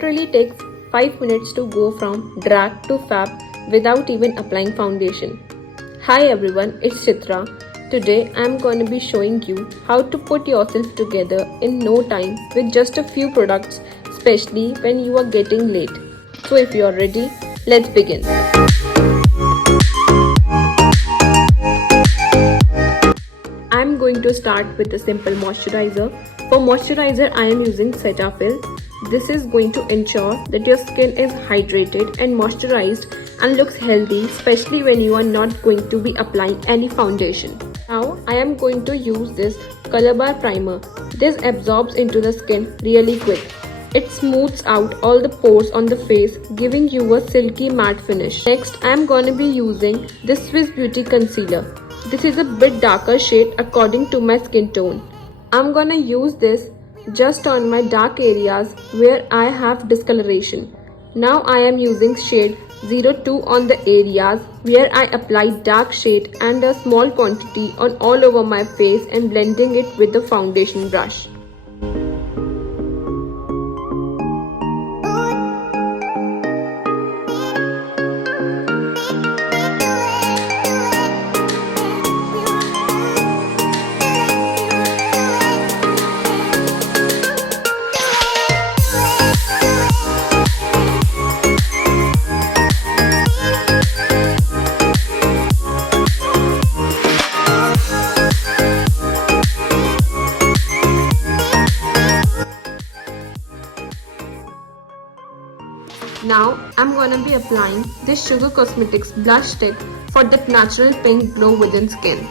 literally takes 5 minutes to go from drag to fab without even applying foundation. Hi everyone, it's Chitra. Today I'm going to be showing you how to put yourself together in no time with just a few products, especially when you are getting late. So if you are ready, let's begin. I'm going to start with a simple moisturizer. For moisturizer, I am using Cetaphil. This is going to ensure that your skin is hydrated and moisturized and looks healthy, especially when you are not going to be applying any foundation. Now, I am going to use this color bar primer. This absorbs into the skin really quick. It smooths out all the pores on the face, giving you a silky matte finish. Next, I am going to be using this Swiss Beauty concealer. This is a bit darker shade according to my skin tone. I'm gonna use this just on my dark areas where I have discoloration. Now I am using shade 02 on the areas where I applied dark shade and a small quantity on all over my face and blending it with the foundation brush. Now I'm gonna be applying this Sugar Cosmetics blush stick for that natural pink glow within skin.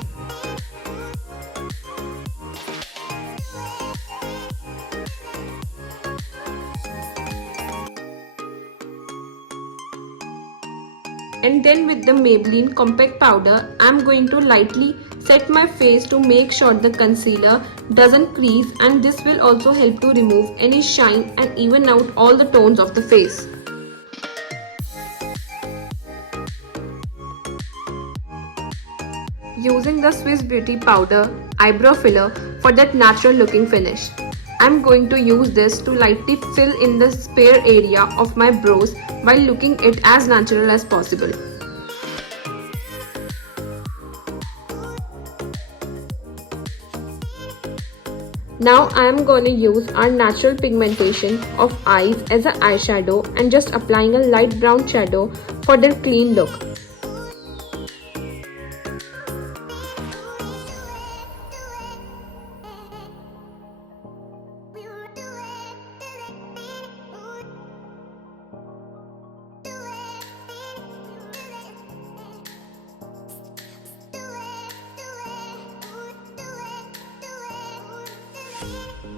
And then with the Maybelline compact powder, I'm going to lightly set my face to make sure the concealer doesn't crease, and this will also help to remove any shine and even out all the tones of the face. Using the Swiss Beauty powder eyebrow filler for that natural looking finish. I'm going to use this to lightly fill in the spare area of my brows while looking it as natural as possible. Now I am going to use our natural pigmentation of eyes as an eyeshadow and just applying a light brown shadow for their clean look.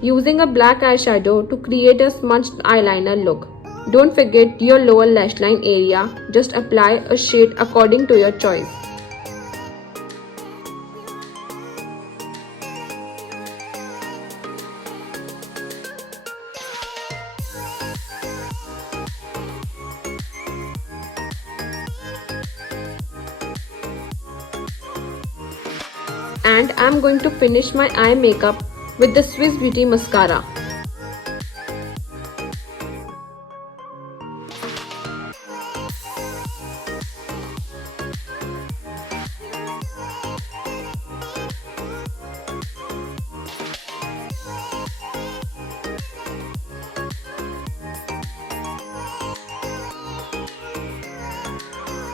Using a black eyeshadow to create a smudged eyeliner look. Don't forget your lower lash line area, just apply a shade according to your choice. And I'm going to finish my eye makeup with the Swiss Beauty Mascara.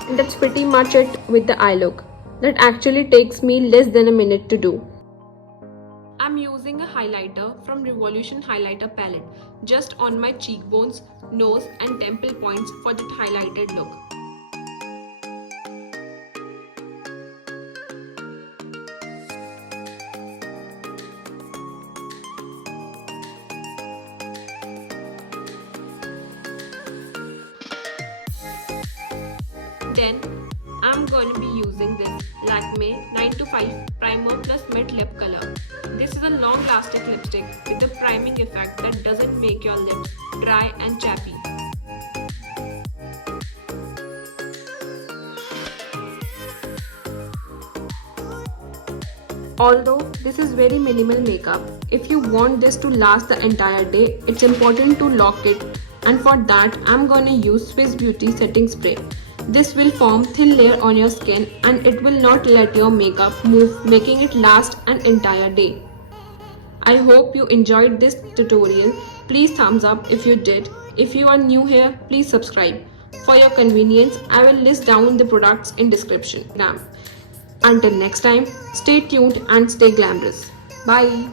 And that's pretty much it with the eye look. That actually takes me less than a minute to do. I'm using a highlighter from Revolution Highlighter Palette just on my cheekbones, nose and temple points for that highlighted look. Then I'm going to be using this Lakme 9 to 5 Primer plus Matte Lip Color. This is a long lasting lipstick with a priming effect that doesn't make your lips dry and chappy. Although this is very minimal makeup, if you want this to last the entire day, it's important to lock it and for that I'm gonna use Swiss Beauty setting spray. This will form thin layer on your skin and it will not let your makeup move, making it last an entire day. I hope you enjoyed this tutorial. Please thumbs up if you did. If you are new here, please subscribe. For your convenience, I will list down the products in description. Until next time, stay tuned and stay glamorous. Bye.